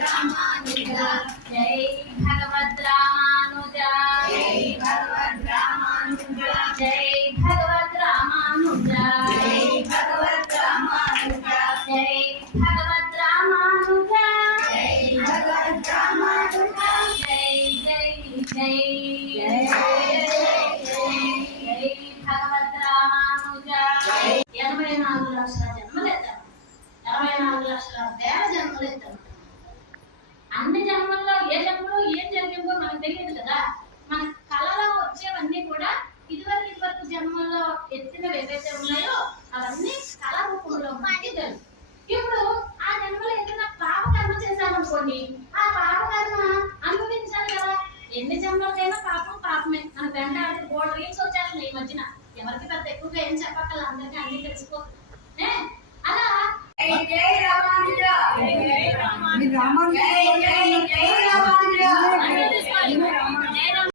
रामानुजा जय भगवत रामानुजा जय भगवत रामानुजा जय भगवत रामानुजा जय भगवत रामानुजा जय भगवत रामानुजा जय भगवत रामानुजा जय जय जय जय जय भगवत रामानुजा 84 లక్షల జన్మలెత్తాను 84 లక్షల వేల జన్మలెత్తాను అన్ని జన్మల్లో ఏ జన్మలో ఏం జరిగిందో మనకు తెలియదు కదా మన కళలో వచ్చేవన్నీ కూడా ఇదివరకు జన్మల్లో ఎత్తినవి ఏవైతే ఉన్నాయో అవన్నీ కళ రూపంలో మనకి తెలుసు ఇప్పుడు ఆ జన్మలో ఏదైనా పాపకర్మ చేశామనుకోండి ఆ పాపకర్మ అనుభవించాలి కదా ఎన్ని జన్మలకైనా పాపం పాపమే మన వెంట బోర్డు రీల్స్ వచ్చారు ఈ మధ్యన ఎవరికి పెద్ద ఎక్కువగా ఏం చెప్పక్కల అందరికీ అన్ని తెలిసిపోతుంది అలా జై జై రామానుజా జై జై రామానుజా జై జై జై